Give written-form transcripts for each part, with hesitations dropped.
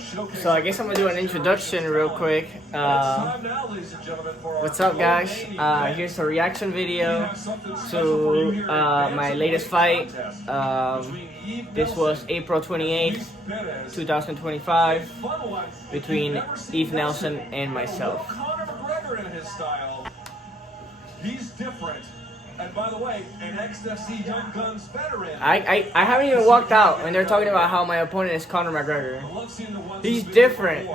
So I guess I'm gonna do an introduction real quick. What's up, guys? Here's a reaction video to my latest fight. This was April 28th, 2025, between Yve Nelson and myself. He's different. And by the way, an XFC Young Guns veteran. I haven't even walked out and they're talking about how my opponent is Conor McGregor. He's different.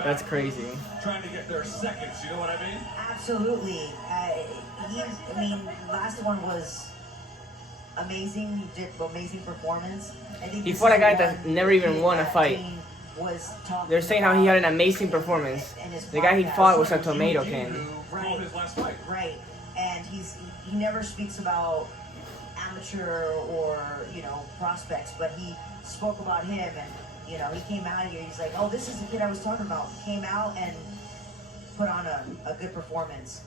That's crazy. Trying to get their seconds, you know what I mean? Absolutely. Last one was amazing. He did amazing performance. I think he fought a guy that never even won a fight. They're saying how he had an amazing performance. The guy he fought was a tomato can. Right. And he never speaks about amateur or prospects, but he spoke about him, and he came out here. He's like, oh, this is the kid I was talking about. Came out and put on a good performance.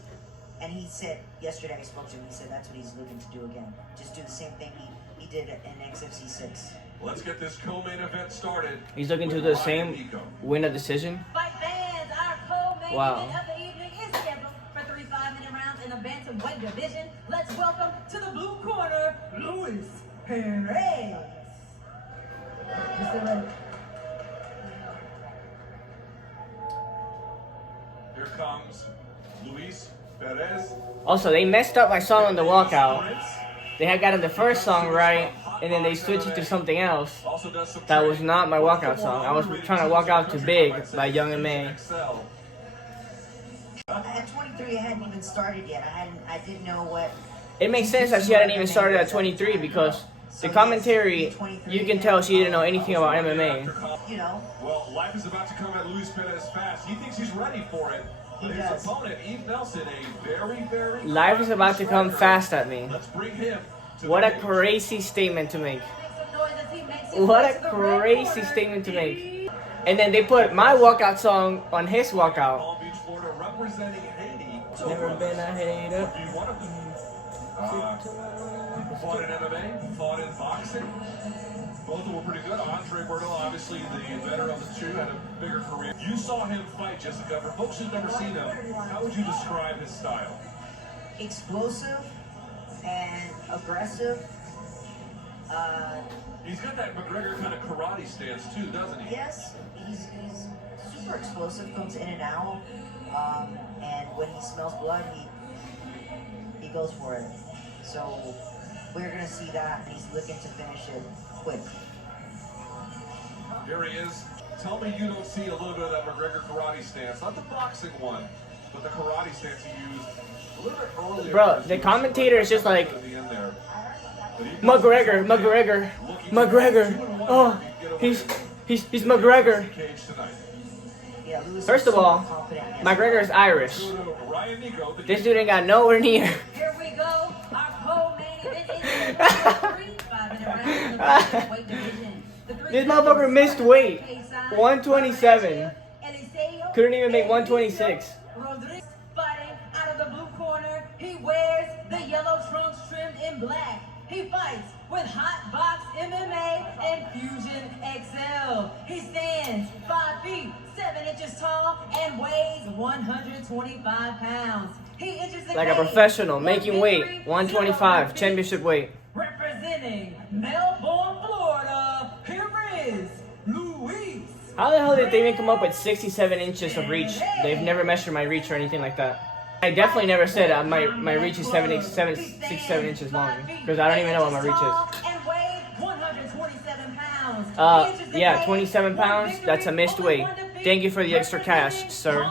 And he said yesterday, I spoke to him. He said that's what he's looking to do again. Just do the same thing he did in XFC 6. Let's get this co-main event started. He's looking to do the same, win a decision. Fight fans, our co-main wow. event of the evening is scheduled for 3 5-minute rounds in the bantamweight division. Let's welcome to the blue corner, Luis Perez. Here comes Luis Perez. Also, they messed up my song on the walkout. They had gotten the first song right, and then they switched it to something else. That was not my walkout song. I was trying to walk out to Big by Young and May. At 23, I hadn't even started yet. I didn't know what. It makes sense that she hadn't even started at 23 because the commentary, you can tell she didn't know anything about MMA. Well, life is about to come at Luis Perez fast. He thinks he's ready for it. His opponent, Yve Nelson, a very life is about to come fast at me. Let's bring him. What a crazy statement to make. What a crazy statement to make. And then they put my walkout song on his walkout. Palm Beach, Florida, representing Haiti. Never been a hater. Fought in MMA, fought in boxing. Both of them were pretty good. Andre Berto, obviously the veteran of the two, had a bigger career. You saw him fight, Jessica. For folks who've never seen him, how would you describe his style? Explosive and aggressive. He's got that McGregor kind of karate stance too, doesn't he? Yes, he's super explosive, comes in and out, and when he smells blood, he goes for it. So we're gonna see that, and he's looking to finish it quick. Here he is. Tell me you don't see a little bit of that McGregor karate stance, not the boxing one, but the karate stance he used a little bit earlier. Bro, the commentator is just like, McGregor. Oh, he's McGregor. First of all, McGregor is Irish. This dude ain't got nowhere near. Here we go. Our co-main event is 3 5-minute rounds in the bantamweight division. This motherfucker missed weight. 127. Couldn't even make 126. Rodriguez fighting out of the blue corner. He wears the yellow trunks trimmed in black. He fights with Hot Box MMA and Fusion XL. He stands 5 feet 7 inches tall and weighs 125 pounds. He enters the like a cage professional, making weight, 125, championship weight. Representing Melbourne, Florida, here is Luis. How the hell did they even come up with 67 inches of reach? They've never measured my reach or anything like that. I definitely never said my reach is 7 inches long, because I don't even know what my reach is. Yeah, 27 pounds, that's a missed weight. Thank you for the extra cash, sir.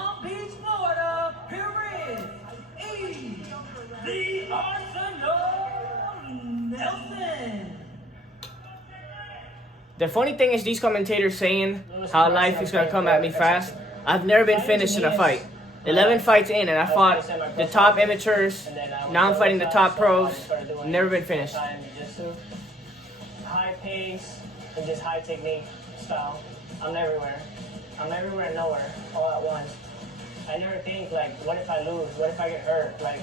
The funny thing is these commentators saying how life is going to come at me fast. I've never been finished in a fight. 11 fights in, and I fought the top amateurs. Now I'm fighting the top pros. Never been finished. High pace and just high technique style. I'm everywhere and nowhere all at once. I never think like, what if I lose? What if I get hurt? Like,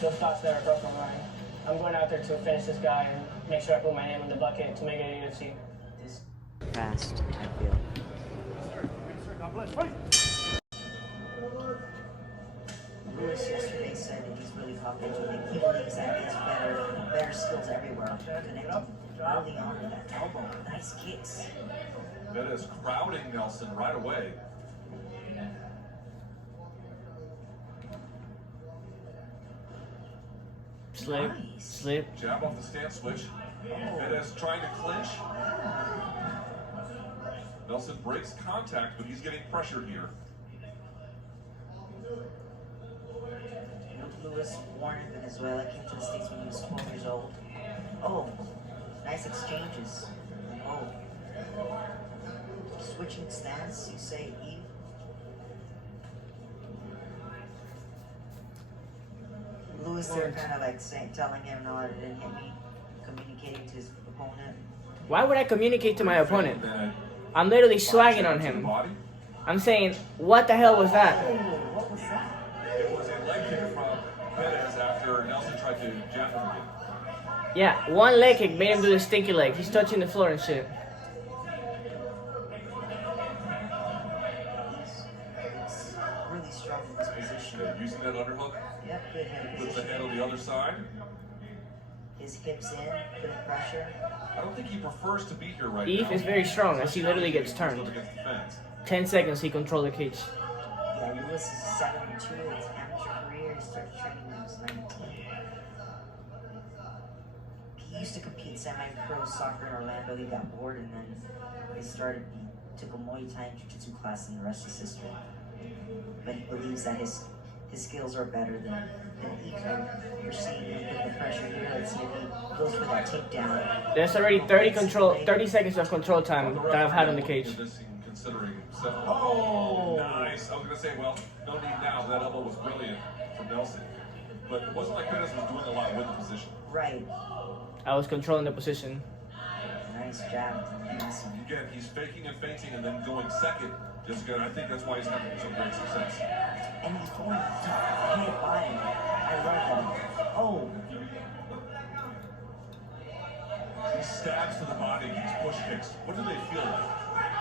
those thoughts never cross my mind. I'm going out there to finish this guy and make sure I put my name in the bucket to make it a UFC. Fast. Lewis yesterday said that he's really confident. He believes that he has better skills everywhere. Connecting early on with that elbow. Nice kicks. That is crowding Nelson right away. Slip, Nice. slip. Jab off the stance switch. Perez trying to clinch. Nelson breaks contact, but he's getting pressured here. Lewis born in Venezuela, came to the States when he was 12 years old. Oh, nice exchanges. Oh. Switching stance, you say, Yve? Lewis there kind of like telling him, no, it didn't hit me, communicating to his opponent. Why would I communicate to my opponent? I'm literally swagging on him. I'm saying, what the hell was that? Oh, what was that? It was a leg kick from Perez after Nelson tried to jab him again. Yeah, one leg kick made him do the stinky leg. He's touching the floor and shit. He's really strong in this position. Using that underhook, Yep, good head puts the position. head on the other side. His hips in, putting pressure. I don't think he prefers to be here right Yve now. is very strong as he literally gets turned. Against the fence. 10 seconds he controlled the cage. Yeah, Lewis is 7-2 in his amateur career. He started training when he was 19. He used to compete semi-pro soccer in Orlando. He got bored and then he took a Muay Thai and Jiu-Jitsu class, and the rest is history. But he believes that his skills are better than Yve. You're seeing him put the pressure here. Let's see if he goes for that takedown. There's already 30 seconds of control time that I've had on the cage. Considering Oh! Nice. I was going to say, well, no need now. That elbow was brilliant from Nelson. But it wasn't like Perez was doing a lot with the position. Right. I was controlling the position. Nice jab from Nelson. Again, he's faking and feinting and then going second. Just good. I think that's why he's having some great success. And he's going to hit by him. I love that. Oh! He stabs to the body, these push kicks. What do they feel like?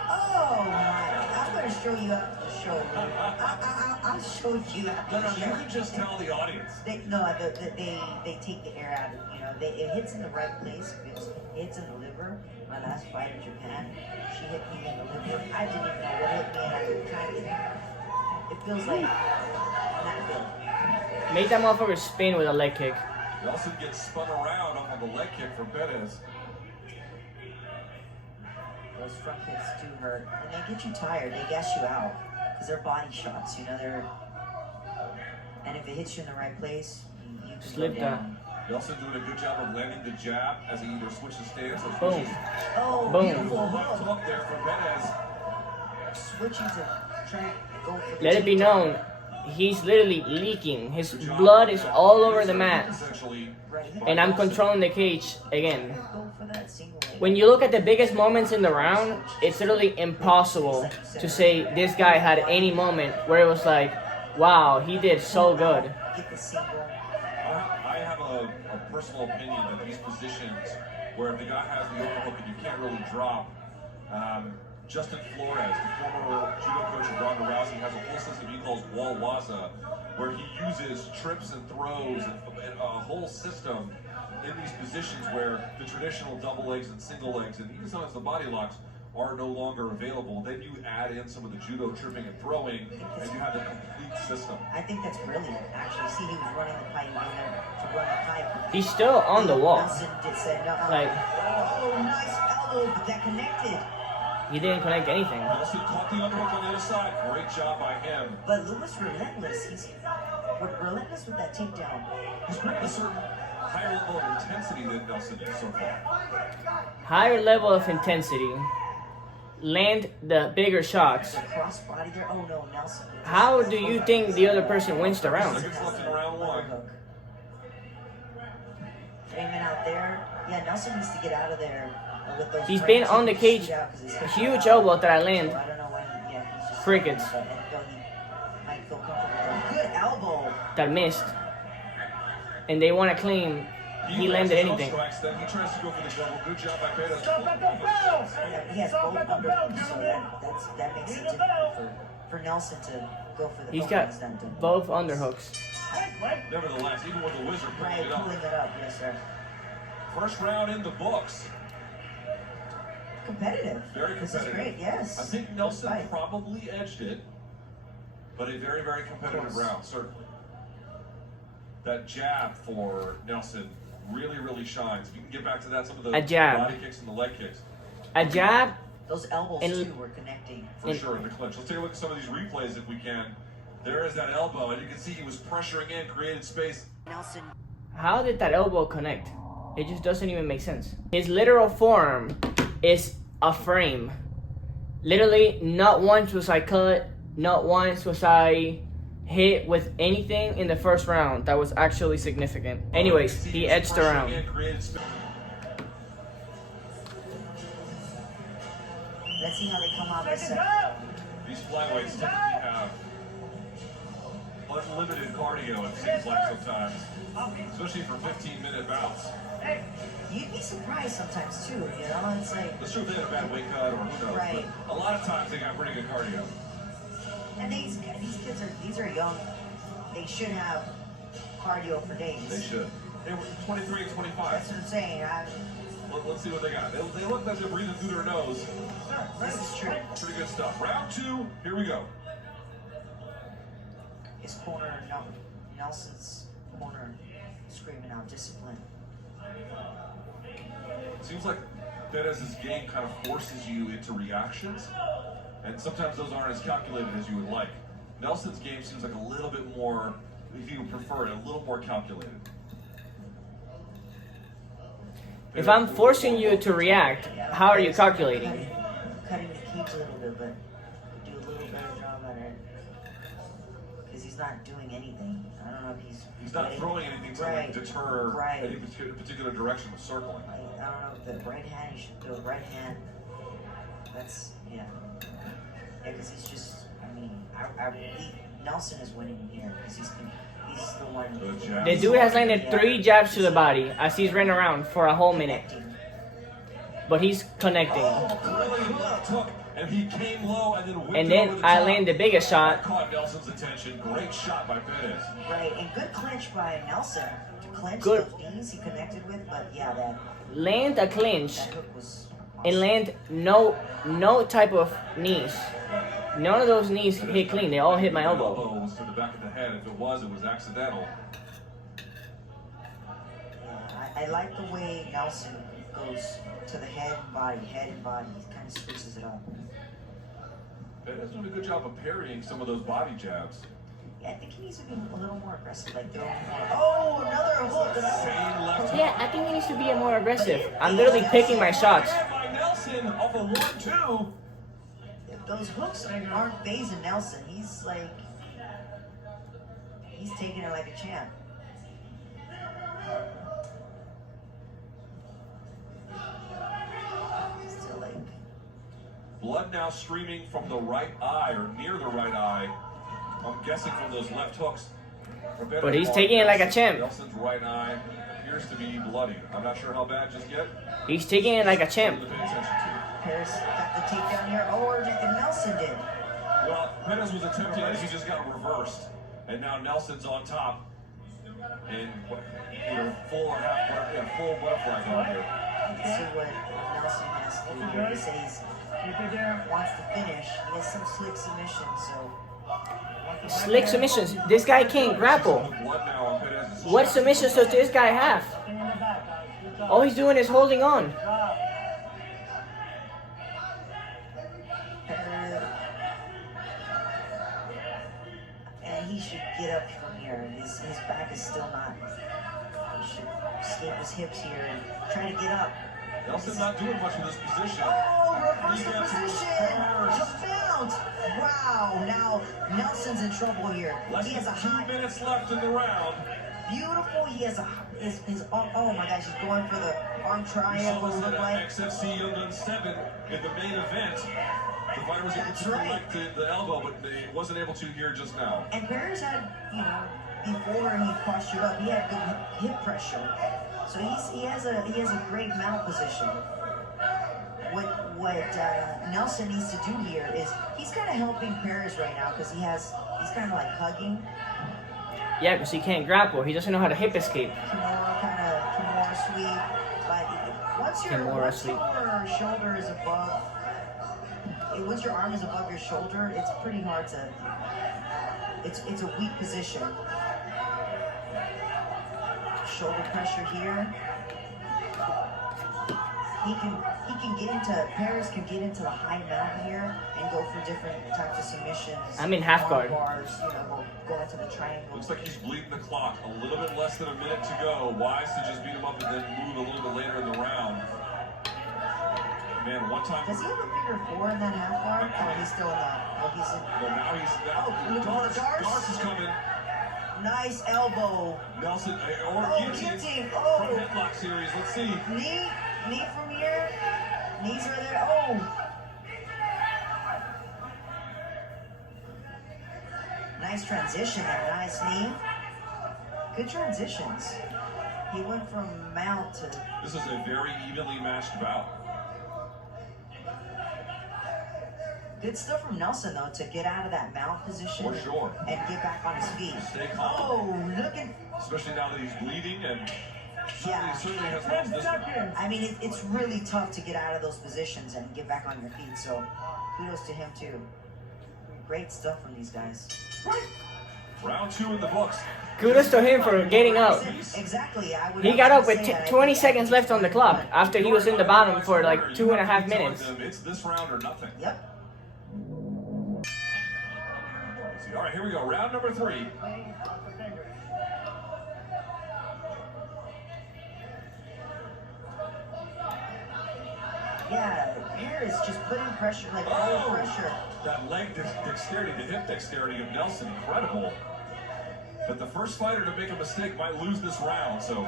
Oh my! I'm gonna show you after the show. I'll show you after the You show. can just tell the audience. They take the air out of, you know, it hits in the right place. It hits in the liver. My last fight in Japan, she hit me in the liver. I didn't even know what hit me, and I kind of, it feels like not good. Make that motherfucker spin with a leg kick. Nelson gets spun around off of the leg kick from Perez. Those front kicks do hurt, and they get you tired. They gas you out because they're body shots. You know, and if it hits you in the right place, you can Slip go that. down. Nelson doing a good job of landing the jab as he either switches stance or Boom. switches. Oh, Boom. beautiful Left hook. hook there from Perez. Switching to try to go for the Let it be takedown. known, he's literally leaking. His blood is all over the mat. Essentially, And I'm controlling the cage again. Go for that single leg. When you look at the biggest moments in the round, it's literally impossible to say this guy had any moment where it was like, wow, he did so good. Get the single. I have a personal opinion that these positions where if the guy has the overhook and you can't really drop, Justin Flores, the former judo coach of Ronda Rousey, has a whole system he calls wall waza, where he uses trips and throws and a whole system in these positions where the traditional double legs and single legs and even sometimes the body locks are no longer available. Then you add in some of the judo tripping and throwing, and you have the complete system. I think that's brilliant. Actually, see, he was running the pipe in there to run the pipe. He's still on the wall. Nelson did say no. Like, Oh, nice elbow, but that connected. he didn't connect anything. Nelson caught the underhook on the other side. Great job by him. But Lewis relentless. He's relentless with that takedown. He's bringing a certain higher level of intensity than Nelson did so far. Higher level of intensity. Land the bigger shots. The cross body there. Oh no, Nelson. How do you think the other person wins the round? Seconds left in round one. Framing out there. Yeah, Nelson needs to get out of there with those. He's frames. been on the He cage. shoot out 'cause his A hips huge are out. elbow that I land. So I don't know when. Yeah, he's just Crickets. But until he might feel comfortable. Good elbow. That missed. And they want to claim he landed anything. Strikes, then he tries to go for the double. Good job by Perez. Yeah, he has both underhooks, so that makes it difficult for for Nelson to go for the He's hook got instead of both underhooks. Nevertheless, even with the Wizard pulling it up, pulling it up, yes sir. first round in the books. Competitive. Very This is competitive. great, yes. I think Good Nelson fight. probably edged it, but a very, very competitive round, certainly. That jab for Nelson really, really shines. If you can get back to that, some of the A jab. body kicks and the leg kicks. A jab. Those elbows And- too were connecting. For sure, in the clinch. Let's take a look at some of these replays if we can. There is that elbow, and you can see he was pressuring in, created space. Nelson. How did that elbow connect? It just doesn't even make sense. His literal forearm is a frame. Literally, not once was I cut, not once was I hit with anything in the first round that was actually significant. Anyways, he edged around. Let's see how they come out this second. These flyweights typically have unlimited cardio, it seems like sometimes, especially for 15-minute bouts. You'd be surprised sometimes too, you know? It's like, That's true if they had a bad weight cut or who knows, Right. but a lot of times they got pretty good cardio. and these kids are young. They should have cardio for days. They should. They were 23 and 25. That's what I'm saying. Let's see what they got. They look like they're breathing through their nose. This is true. Pretty good stuff. Round 2, here we go. His corner, Nelson's corner, screaming out discipline. Seems like Perez's game kind of forces you into reactions, and sometimes those aren't as calculated as you would like. Nelson's game seems like a little bit more, if you prefer it, a little more calculated. If I'm forcing you to react, how are you calculating? Cutting the cage a little bit, but do a little better job at it. Because he's not doing anything. I don't know if He's not throwing anything to like, deter any particular direction with circling. I don't know if the right hand, he should do right hand. That's, yeah. Yeah, because he's just, I mean, Nelson is winning here because he's the one. The dude has landed 3 jabs to the body as he's running around for a whole minute. But he's connecting. And he came low and then And then I land the biggest shot. Caught Nelson's attention. Great shot by Perez. Right, and good clinch by Nelson. To clinch Good. those knees he connected with, but yeah, that Land a clinch hook was and land no type of knees. None of those knees hit clean. They all hit my elbow. Elbow was to the back of the head. If it was accidental. Yeah, I like the way Nelson goes to the head and body. He kind of switches it up. Perez doing a good job of parrying some of those body jabs. Yeah, I think he needs to be a little more aggressive, like throw more. Oh, another hook! Same left hook. Yeah, I think he needs to be more aggressive. I'm literally picking my shots. By Nelson off a 1-2. Those hooks aren't phasing Nelson. He's taking it like a champ. Still like. Blood now streaming from the right eye or near the right eye. I'm guessing from those left hooks. But he's taking it like a champ. Nelson's right eye appears to be bloody. I'm not sure how bad just yet. He's taking it like a champ. Something to pay attention to. Perez got the takedown here. Oh, or Nelson did. Well, Perez was attempting it. He just got reversed. And now Nelson's on top. And either full or half, full butterfly going here. Let's see what Nelson has to do here. He says he wants to finish. He has some slick submissions, so. Slick submissions. This guy can't grapple. Blood now on Perez's What chest. submissions does this guy have? All he's doing is holding on. And he should get up from here. His back is still not. He should escape his hips here and try to get up. Nelson's not doing much with this position. Oh, reverse He the gets position. reversed. The mount. Wow. Now Nelson's in trouble here. Less He has a than 2 high. minutes left in the round. Beautiful. He has his oh my gosh, he's going for the arm We saw triangle. this Look at like. XFC Young Guns 7 in the main event. The fighter was able That's to right. collect the elbow, but he wasn't able to here just now. And Perez had, before he postured up, he had good hip pressure. So he has a great mount position. what Nelson needs to do here is he's kind of helping Perez right now because he's kind of like hugging. Yeah, because he can't grapple. He doesn't know how to hip escape. Kimura sweep. But once your shoulder is above, once your arm is above your shoulder, it's pretty hard to. It's a weak position. Shoulder pressure here. Perez can get into the high mount here and go for different types of submissions. I'm in half guard. Bars, go into the triangle. Looks like he's bleeding the clock. A little bit less than a minute to go. Wise to just beat him up and then move a little bit later in the round. Man, one time. Does he have a figure 4 in that half guard? Oh, he's still in that. Oh, he's in. Well, now he's. Look at the Darce. Darce is coming. Nice elbow. Nelson, or guillotine. From headlock series. Let's see. Knee from here. Knees are there. Oh. Nice transition there. Nice knee. Good transitions. He went from mount to. This is a very evenly matched bout. Good stuff from Nelson, though, to get out of that mount position For sure. and get back on his feet. Stay calm. Oh, looking. Especially now that he's bleeding and certainly has 10 lost this one. seconds. I mean, it's really tough to get out of those positions and get back on your feet, so kudos to him, too. Great stuff from these guys. Round 2 in the books. Kudos to him for getting up. Exactly. He got up with 20 seconds left on the clock after he was in the bottom for like 2.5 minutes. It's this round or nothing. Yep. All right, here we go. Round number 3. Yeah, Perez just putting pressure, like full pressure. That leg dexterity, the hip dexterity of Nelson, incredible. But the first fighter to make a mistake might lose this round, so.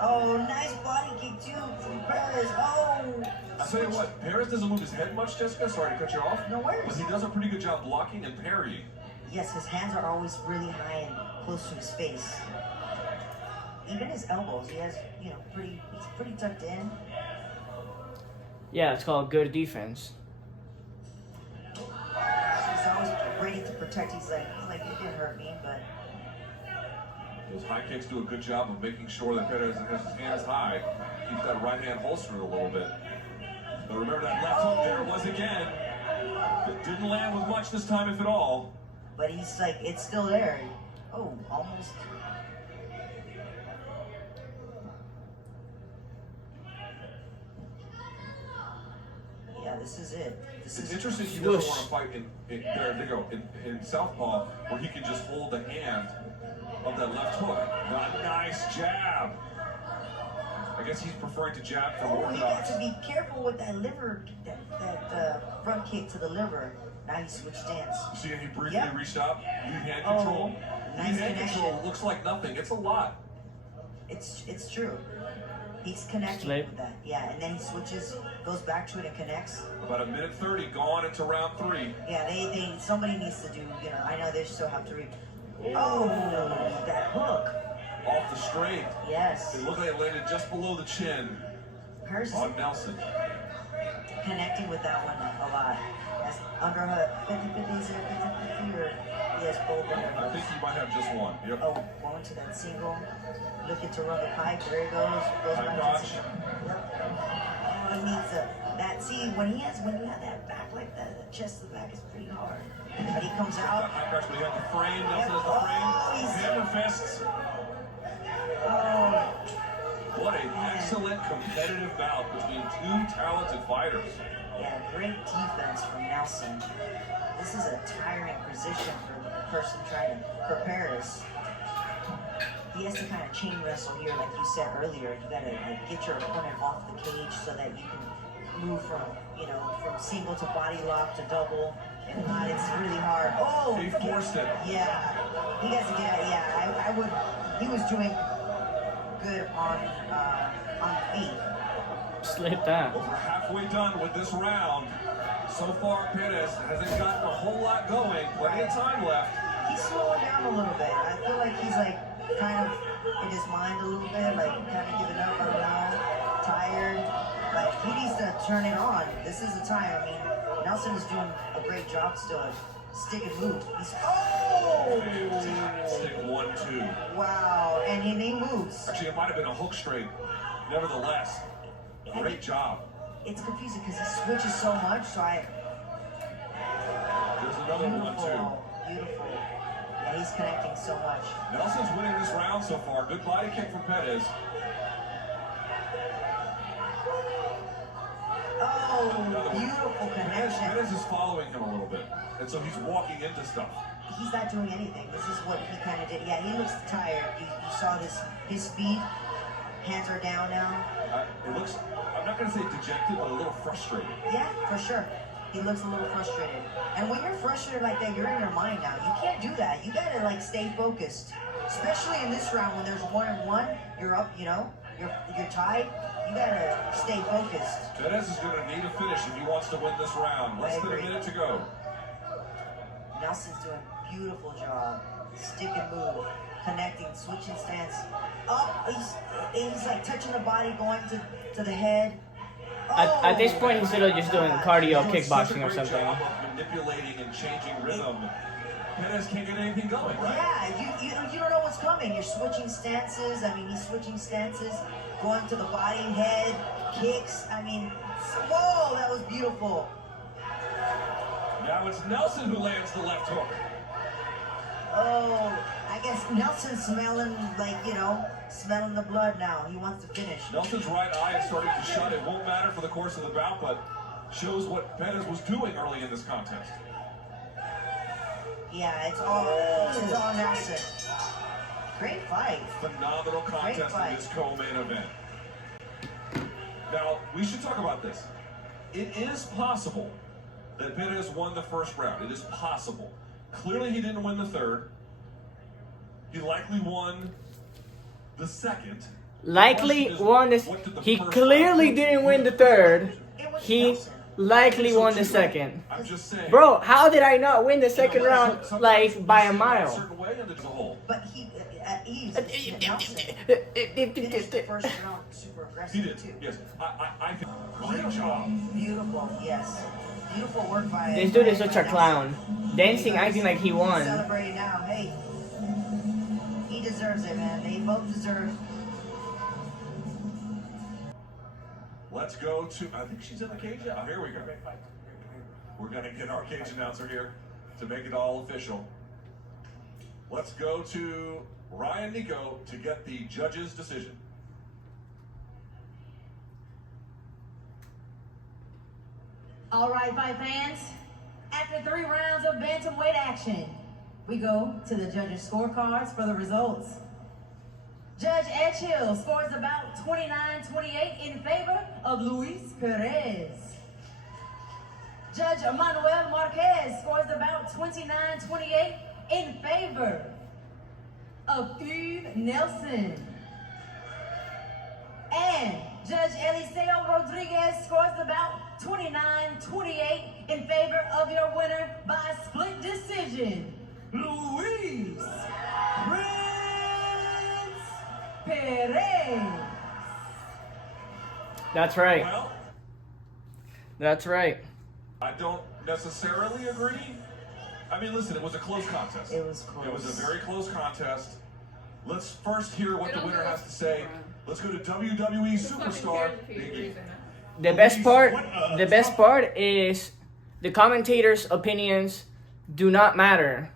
Oh, nice body kick too from Perez. Oh. I'll tell you what, Perez doesn't move his head much, Jessica. Sorry to cut you off. No worries. But he does a pretty good job blocking and parrying. Yes, his hands are always really high and close to his face. Even his elbows, he has, he's pretty tucked in. Yeah, it's called good defense. He's always ready to protect. He's like, you didn't hurt me, but. Those high kicks do a good job of making sure that Perez has his hands high, keeps that right hand holstered a little bit. But remember that left hook there was again. It didn't land with much this time, if at all. But he's like, it's still there. Oh, almost. Yeah, this is it. It's interesting he doesn't want to fight in southpaw, where he can just hold the hand of that left hook. A nice jab. I guess he's preferring to jab from orthodox. You got to be careful with that liver, that front kick to the liver. Now he switched stance. See, he briefly reached up. Lead hand control. Nice Lead hand connection. control looks like nothing. It's a lot. It's true. He's connecting with that. Yeah, and then he switches, goes back to it and connects. About a minute 30 gone into round 3. Yeah, somebody needs to do, I know they still have to Oh, that hook. Off the straight. Yes. It looked like it landed just below the chin on Nelson. Connecting with that one a lot. That's underhook. 50-50, is it 50-50 or yes, both underhooks? I think he might have just one. Yep. Oh, going to that single. Looking to run the pipe. There he goes. Goes High back crotch. to the Yep. Oh, he needs that. See, when you have that back like that, the chest to the back is pretty hard. But he comes out. High crotch, but he had the frame. Nelson has the frame. Hammer fists. Oh. What an excellent competitive bout between two talented fighters. Yeah, great defense from Nelson. This is a tiring position for the person trying to prepare us. He has to kind of chain wrestle here, like you said earlier. You gotta get your opponent off the cage so that you can move from single to body lock to double. If not, it's really hard. Oh, he forced it. Yeah, he has to get out. Yeah, I would. He was doing good on the feet. Slipped out. Well, we're halfway done with this round. So far, Perez hasn't gotten a whole lot going. Plenty of time left. He's slowing down a little bit. I feel like he's kind of in his mind a little bit, kind of giving up. I don't know. Tired. Like, he needs to turn it on. This is the time. I mean, Nelson is doing a great job still. Stick and move. He's, oh! Stick 1-2. Wow, and he moves. Actually, it might have been a hook straight. Nevertheless, great job. It's confusing because he switches so much, so There's another 1-2. Beautiful. Yeah, he's connecting so much. Nelson's winning this round so far. Good body kick from Perez. Oh, beautiful connection. Perez is following him a little bit, and so he's walking into stuff. He's not doing anything. This is what he kind of did. Yeah, he looks tired. You saw his speed. Hands are down now. It looks, I'm not going to say dejected, but a little frustrated. Yeah, for sure. He looks a little frustrated. And when you're frustrated like that, you're in your mind now. You can't do that. You gotta like stay focused. Especially in this round when there's 1-1, you're up, you know, you're tied. You gotta stay focused. Perez is going to need a finish if he wants to win this round. Less than a minute to go. Nelson's doing a beautiful job. Stick and move, connecting, switching stance. Up, he's like touching the body, going to the head. At this point, he's still just doing cardio kickboxing or Such a great something. job of manipulating and changing rhythm. Perez can't get anything going, right? Yeah, you don't know what's coming. You're switching stances. I mean, he's switching stances, going to the body, head, kicks. I mean, whoa, that was beautiful. Now it's Nelson who lands the left hook. Oh, I guess Nelson's smelling like, you know, smelling the blood now. He wants to finish. Nelson's right eye is starting to shut. It won't matter for the course of the bout, but shows what Perez was doing early in this contest. Yeah, it's all Nelson. Great fight. Phenomenal contest in this co-main event. Now, we should talk about this. It is possible that Perez won the first round. It is possible. Clearly, he didn't win the third. He likely won the second. Likely won this. He clearly didn't win the third. He likely won the second. I'm just saying. Bro, how did I not win the second round like by a mile? But Nelson finished the first round super aggressive He did. too. Yes. I think. Great job. Beautiful, yes. Beautiful work by This dude is such a clown. Dancing, acting like he won. Celebrating now. Hey, he deserves it, man. They both deserve. Let's go to. I think she's in the cage. Oh, here we go. We're gonna get our cage announcer here to make it all official. Let's go to Ryan Nico to get the judge's decision. All right, fight fans. After 3 rounds of bantamweight action, we go to the judges' scorecards for the results. Judge Edgehill scores about 29-28 in favor of Luis Perez. Judge Manuel Marquez scores about 29-28 in favor of Yve Nelson. And Judge Eliseo Rodriguez scores about 29-28 in favor of your winner by split decision, Luis Perez. That's right. Well, That's right. I don't necessarily agree. I mean, listen, it was a close contest. It was close. It was a very close contest. Let's first hear what the winner has to say. Let's go to WWE Superstar. The best part is the commentators' opinions do not matter.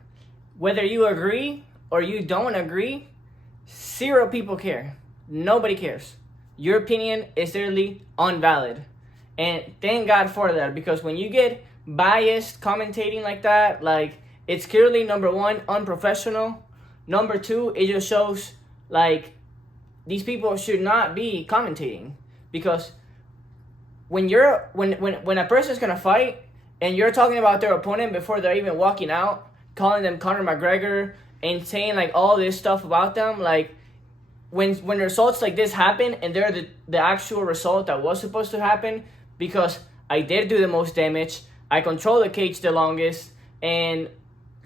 Whether you agree or you don't agree, 0 people care. Nobody cares. Your opinion is literally invalid. And thank God for that, because when you get biased commentating like that, like, it's clearly, number 1, unprofessional. Number 2, it just shows like these people should not be commentating, because when a person's gonna fight and you're talking about their opponent before they're even walking out, calling them Conor McGregor and saying like all this stuff about them, like when results like this happen and they're the actual result that was supposed to happen, because I did do the most damage, I control the cage the longest, and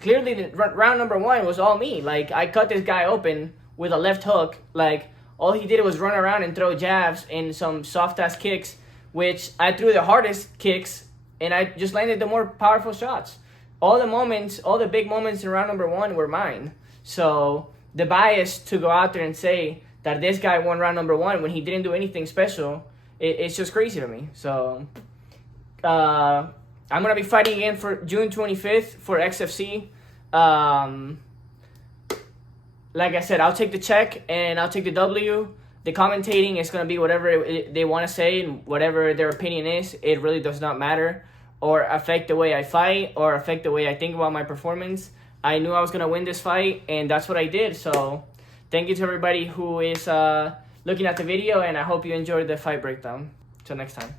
clearly the round number 1 was all me. Like, I cut this guy open with a left hook. Like, all he did was run around and throw jabs and some soft ass kicks which I threw the hardest kicks and I just landed the more powerful shots. All the big moments in round number 1 were mine. So the bias to go out there and say that this guy won round number 1 when he didn't do anything special, it's just crazy to me. So I'm going to be fighting again for June 25th for XFC. Like I said, I'll take the check and I'll take the W. The commentating is going to be whatever they want to say and whatever their opinion is. It really does not matter or affect the way I fight or affect the way I think about my performance. I knew I was going to win this fight, and that's what I did. So thank you to everybody who is looking at the video, and I hope you enjoyed the fight breakdown. Till next time.